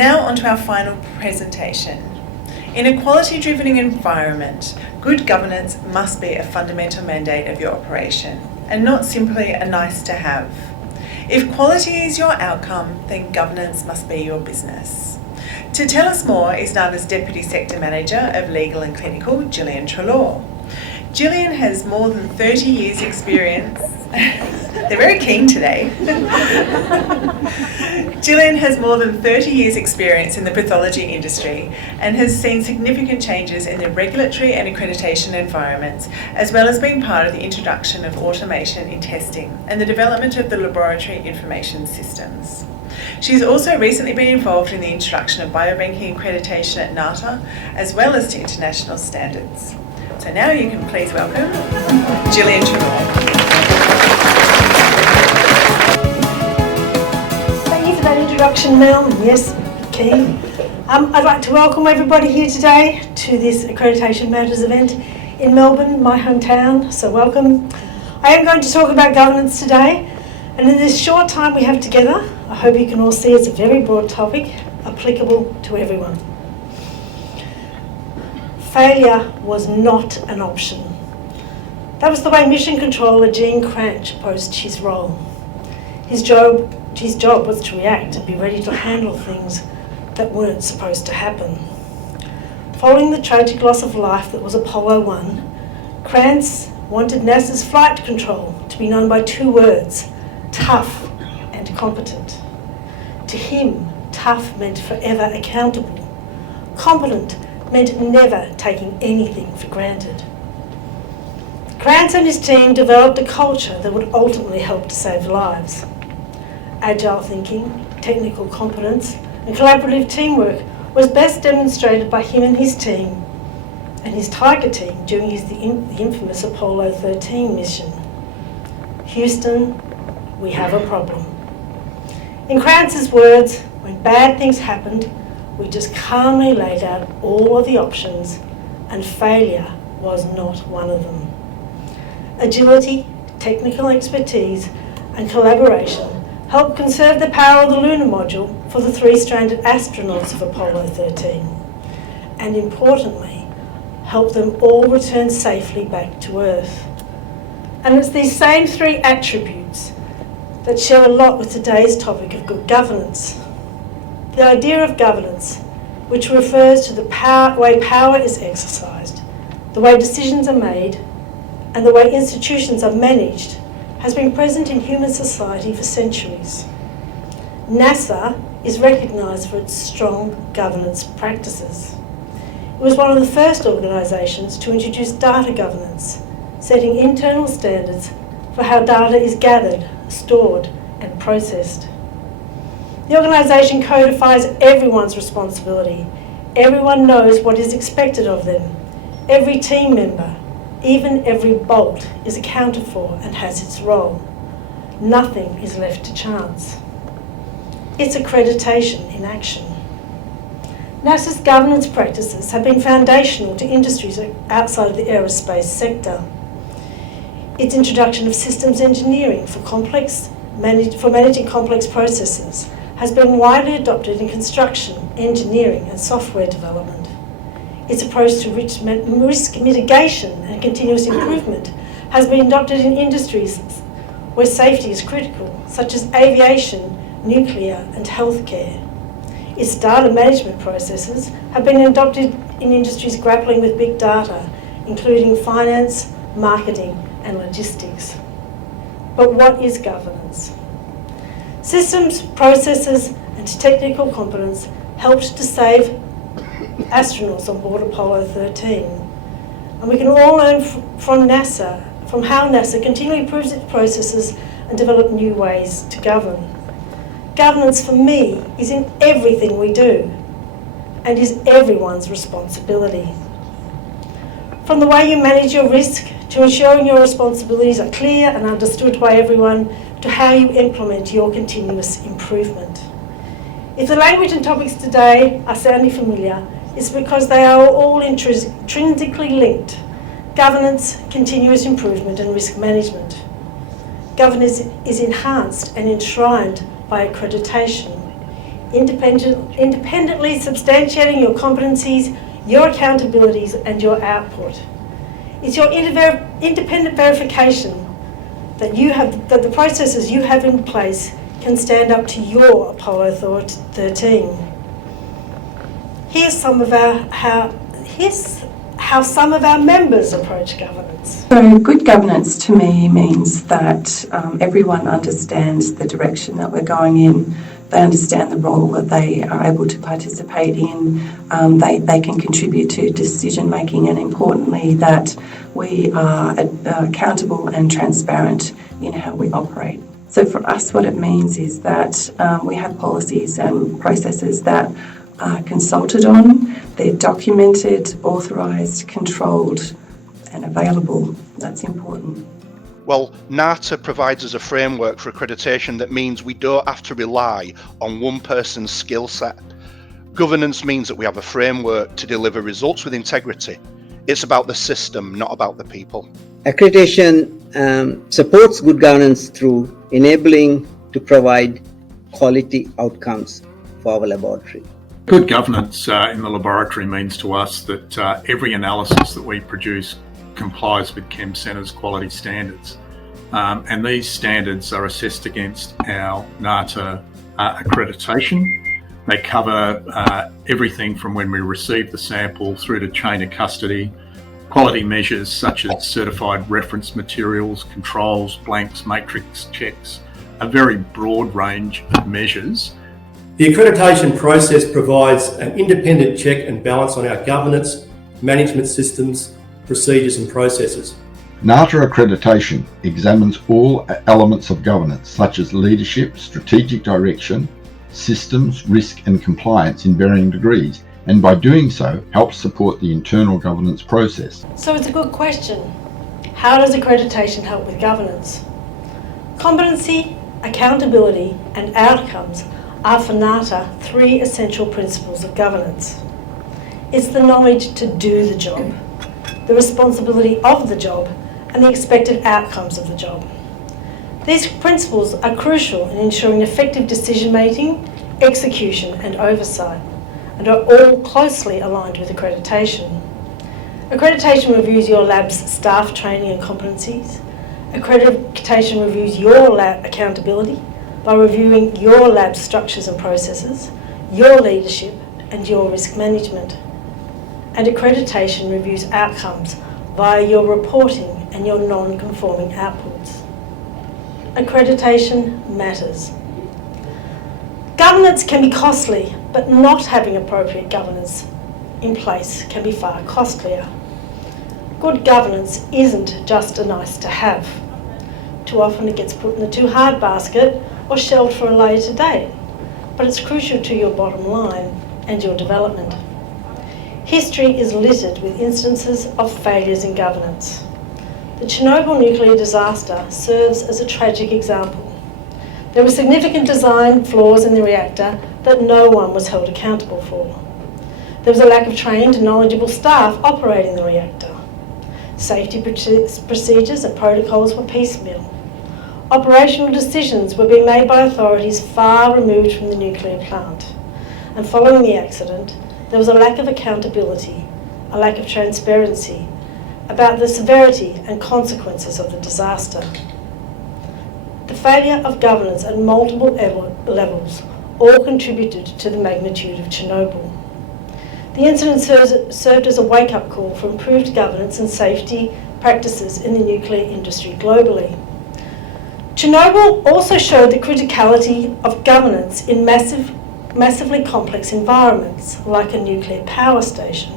Now on to our final presentation. In a quality-driven environment, good governance must be a fundamental mandate of your operation and not simply a nice to have. If quality is your outcome, then governance must be your business. To tell us more is NATA's Deputy Sector Manager of Legal and Clinical, Gillian Treloar. Gillian has more than 30 years experience. They're very keen today. Gillian has more than 30 years experience in the pathology industry and has seen significant changes in the regulatory and accreditation environments, as well as being part of the introduction of automation in testing and the development of the laboratory information systems. She's also recently been involved in the introduction of biobanking accreditation at NATA, as well as to international standards. So now you can please welcome Gillian Treloar. Thank you for that introduction, Mel. Yes, keen. I'd like to welcome everybody here today to this Accreditation Matters event in Melbourne, my hometown, so welcome. I am going to talk about governance today, and in this short time we have together, I hope you can all see it's a very broad topic, applicable to everyone. Failure was not an option. That was the way Mission Controller Gene Cranch approached his role. His job was to react and be ready to handle things that weren't supposed to happen. Following the tragic loss of life that was Apollo 1, Cranch wanted NASA's flight control to be known by two words, tough and competent. To him, tough meant forever accountable. Competent meant never taking anything for granted. Cranch and his team developed a culture that would ultimately help to save lives. Agile thinking, technical competence, and collaborative teamwork was best demonstrated by him and his team, and his Tiger team during the infamous Apollo 13 mission. Houston, we have a problem. In Cranch's words, when bad things happened, we just calmly laid out all of the options, and failure was not one of them. Agility, technical expertise, and collaboration helped conserve the power of the lunar module for the 3-stranded astronauts of Apollo 13, and importantly, helped them all return safely back to Earth. And it's these same three attributes that share a lot with today's topic of good governance. The idea of governance, which refers to the way power is exercised, the way decisions are made, and the way institutions are managed, has been present in human society for centuries. NASA is recognised for its strong governance practices. It was one of the first organisations to introduce data governance, setting internal standards for how data is gathered, stored, and processed. The organisation codifies everyone's responsibility. Everyone knows what is expected of them. Every team member, even every bolt, is accounted for and has its role. Nothing is left to chance. It's accreditation in action. NASA's governance practices have been foundational to industries outside of the aerospace sector. Its introduction of systems engineering for managing complex processes has been widely adopted in construction, engineering, and software development. Its approach to risk mitigation and continuous improvement has been adopted in industries where safety is critical, such as aviation, nuclear, and healthcare. Its data management processes have been adopted in industries grappling with big data, including finance, marketing, and logistics. But what is governance? Systems, processes, and technical competence helped to save astronauts on board Apollo 13. And we can all learn from NASA, from how NASA continually improves its processes and develop new ways to govern. Governance for me is in everything we do and is everyone's responsibility. From the way you manage your risk to ensuring your responsibilities are clear and understood by everyone, to how you implement your continuous improvement. If the language and topics today are sounding familiar, it's because they are all intrinsically linked. Governance, continuous improvement, and risk management. Governance is enhanced and enshrined by accreditation. independently substantiating your competencies, your accountabilities and your output. It's your independent verification that the processes you have in place can stand up to your Apollo 13. Here's how some of our members approach governance. So good governance to me means that everyone understands the direction that we're going in. They understand the role that they are able to participate in. They can contribute to decision making, and importantly that we are accountable and transparent in how we operate. So for us what it means is that we have policies and processes that are consulted on, they're documented, authorised, controlled and available. That's important. Well, NATA provides us a framework for accreditation that means we don't have to rely on one person's skill set. Governance means that we have a framework to deliver results with integrity. It's about the system, not about the people. Accreditation supports good governance through enabling to provide quality outcomes for our laboratory. Good governance in the laboratory means to us that every analysis that we produce complies with Chem Centre's quality standards. And these standards are assessed against our NATA accreditation. They cover everything from when we receive the sample through to chain of custody, quality measures such as certified reference materials, controls, blanks, matrix checks, a very broad range of measures. The accreditation process provides an independent check and balance on our governance, management systems, procedures and processes. NATA accreditation examines all elements of governance such as leadership, strategic direction, systems, risk and compliance in varying degrees, and by doing so helps support the internal governance process. So it's a good question. How does accreditation help with governance? Competency, accountability and outcomes are for NATA 3 essential principles of governance. It's the knowledge to do the job, the responsibility of the job and the expected outcomes of the job. These principles are crucial in ensuring effective decision making, execution and oversight, and are all closely aligned with accreditation. Accreditation reviews your lab's staff training and competencies. Accreditation reviews your lab accountability by reviewing your lab's structures and processes, your leadership and your risk management. And accreditation reviews outcomes via your reporting and your non-conforming outputs. Accreditation matters. Governance can be costly, but not having appropriate governance in place can be far costlier. Good governance isn't just a nice to have. Too often it gets put in the too hard basket or shelved for a later date, but it's crucial to your bottom line and your development. History is littered with instances of failures in governance. The Chernobyl nuclear disaster serves as a tragic example. There were significant design flaws in the reactor that no one was held accountable for. There was a lack of trained, knowledgeable staff operating the reactor. Safety procedures and protocols were piecemeal. Operational decisions were being made by authorities far removed from the nuclear plant. And following the accident, there was a lack of accountability, a lack of transparency about the severity and consequences of the disaster. The failure of governance at multiple levels all contributed to the magnitude of Chernobyl. The incident served as a wake-up call for improved governance and safety practices in the nuclear industry globally. Chernobyl also showed the criticality of governance in massively complex environments, like a nuclear power station.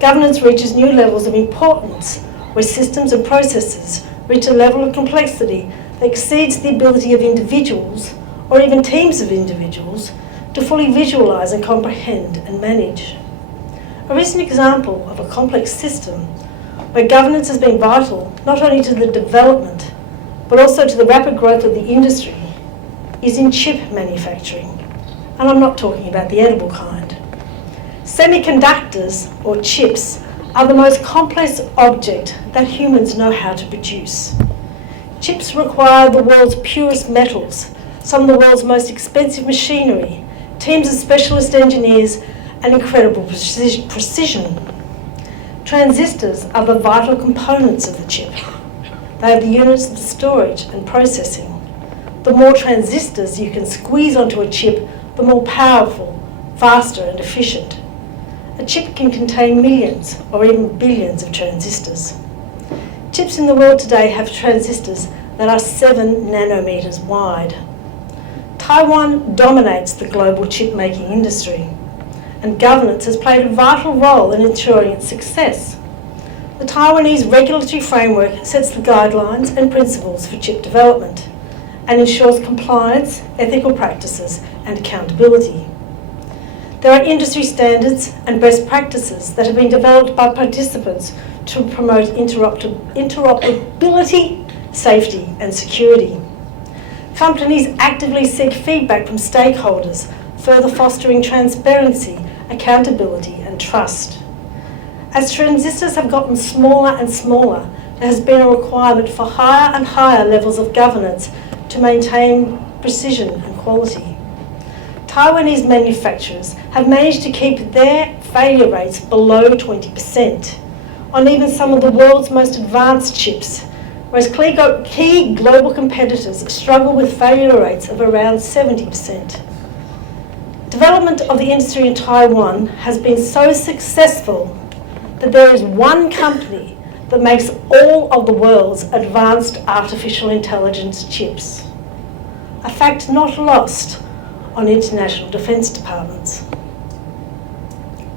Governance reaches new levels of importance, where systems and processes reach a level of complexity that exceeds the ability of individuals, or even teams of individuals, to fully visualise and comprehend and manage. A recent example of a complex system where governance has been vital not only to the development but also to the rapid growth of the industry is in chip manufacturing. And I'm not talking about the edible kind. Semiconductors, or chips, are the most complex object that humans know how to produce. Chips require the world's purest metals, some of the world's most expensive machinery, teams of specialist engineers and incredible precision. Transistors are the vital components of the chip. They are the units of the storage and processing. The more transistors you can squeeze onto a chip, the more powerful, faster and efficient. A chip can contain millions or even billions of transistors. Chips in the world today have transistors that are 7 nanometers wide. Taiwan dominates the global chip-making industry, and governance has played a vital role in ensuring its success. The Taiwanese regulatory framework sets the guidelines and principles for chip development and ensures compliance, ethical practices and accountability. There are industry standards and best practices that have been developed by participants to promote interoperability, safety and security. Companies actively seek feedback from stakeholders, further fostering transparency, accountability and trust. As transistors have gotten smaller and smaller, there has been a requirement for higher and higher levels of governance to maintain precision and quality. Taiwanese manufacturers have managed to keep their failure rates below 20% on even some of the world's most advanced chips, whereas key global competitors struggle with failure rates of around 70%. Development of the industry in Taiwan has been so successful that there is one company that makes all of the world's advanced artificial intelligence chips. A fact not lost on international defence departments.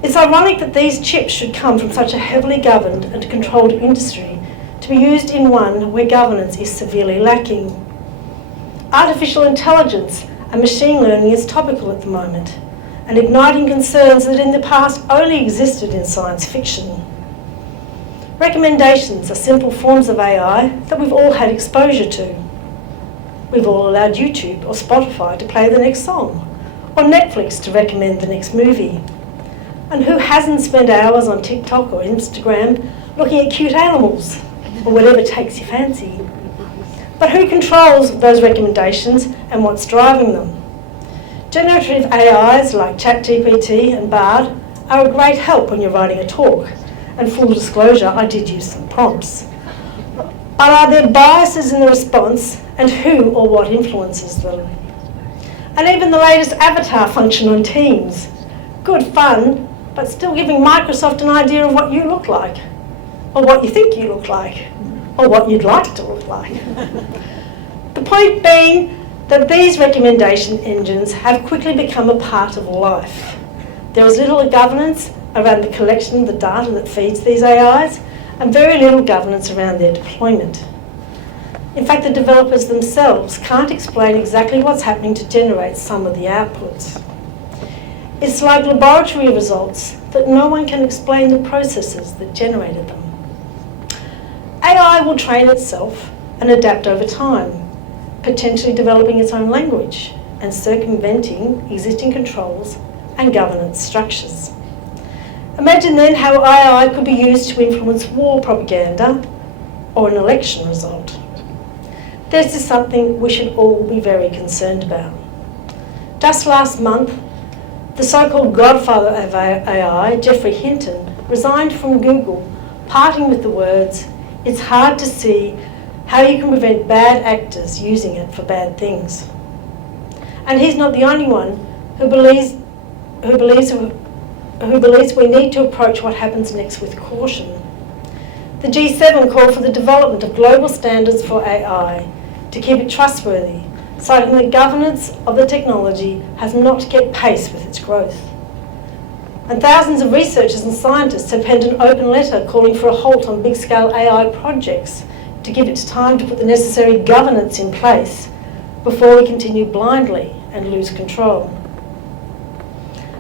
It's ironic that these chips should come from such a heavily governed and controlled industry to be used in one where governance is severely lacking. Artificial intelligence and machine learning is topical at the moment and igniting concerns that in the past only existed in science fiction. Recommendations are simple forms of AI that we've all had exposure to. We've all allowed YouTube or Spotify to play the next song, or Netflix to recommend the next movie. And who hasn't spent hours on TikTok or Instagram looking at cute animals, or whatever takes your fancy? But who controls those recommendations and what's driving them? Generative AIs like ChatGPT and Bard are a great help when you're writing a talk. And full disclosure, I did use some prompts. But are there biases in the response, and who or what influences them? And even the latest avatar function on Teams. Good fun, but still giving Microsoft an idea of what you look like, or what you think you look like, or what you'd like to look like. The point being that these recommendation engines have quickly become a part of life. There is little governance around the collection of the data that feeds these AIs, and very little governance around their deployment. In fact, the developers themselves can't explain exactly what's happening to generate some of the outputs. It's like laboratory results that no one can explain the processes that generated them. AI will train itself and adapt over time, potentially developing its own language and circumventing existing controls and governance structures. Imagine then how AI could be used to influence war propaganda or an election result. This is something we should all be very concerned about. Just last month, the so-called godfather of AI, Geoffrey Hinton, resigned from Google, parting with the words, "It's hard to see how you can prevent bad actors using it for bad things." And he's not the only one who believes we need to approach what happens next with caution. The G7 called for the development of global standards for AI to keep it trustworthy, citing the governance of the technology has not kept pace with its growth. And thousands of researchers and scientists have penned an open letter calling for a halt on big-scale AI projects to give it time to put the necessary governance in place before we continue blindly and lose control.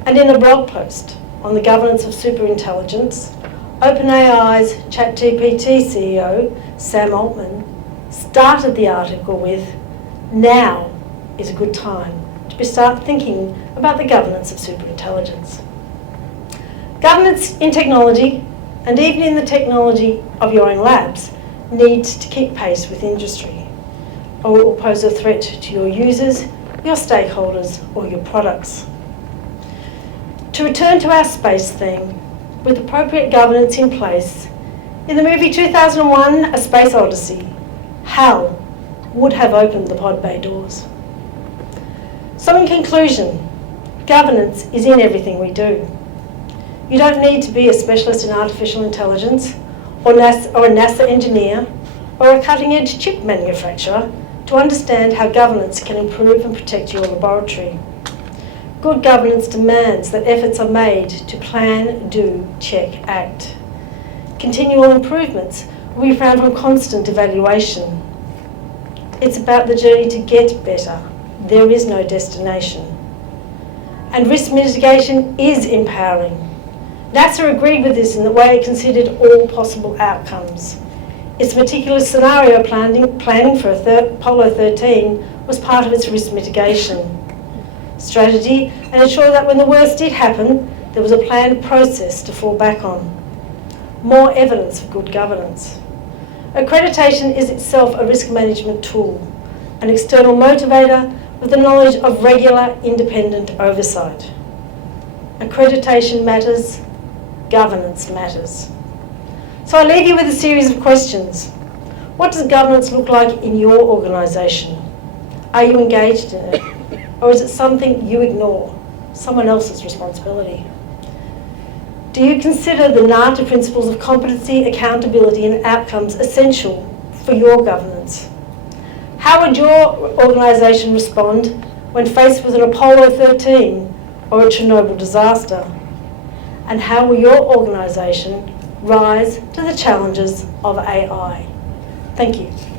And in a blog post on the governance of superintelligence, OpenAI's ChatGPT CEO, Sam Altman, started the article with, "Now is a good time to start thinking about the governance of superintelligence." Governance in technology, and even in the technology of your own labs, needs to keep pace with industry, or it will pose a threat to your users, your stakeholders, or your products. To return to our space theme, with appropriate governance in place, in the movie 2001, A Space Odyssey, HAL would have opened the pod bay doors. So in conclusion, governance is in everything we do. You don't need to be a specialist in artificial intelligence or a NASA engineer or a cutting-edge chip manufacturer to understand how governance can improve and protect your laboratory. Good governance demands that efforts are made to plan, do, check, act. Continual improvements will be found from constant evaluation. It's about the journey to get better. There is no destination. And risk mitigation is empowering. NASA agreed with this in the way it considered all possible outcomes. Its meticulous scenario planning for Apollo 13 was part of its risk mitigation strategy and ensured that when the worst did happen, there was a planned process to fall back on. More evidence of good governance. Accreditation is itself a risk management tool, an external motivator with the knowledge of regular independent oversight. Accreditation matters, governance matters. So I leave you with a series of questions. What does governance look like in your organisation? Are you engaged in it? Or is it something you ignore, someone else's responsibility? Do you consider the NATA principles of competency, accountability and outcomes essential for your governance? How would your organisation respond when faced with an Apollo 13 or a Chernobyl disaster? And how will your organisation rise to the challenges of AI? Thank you.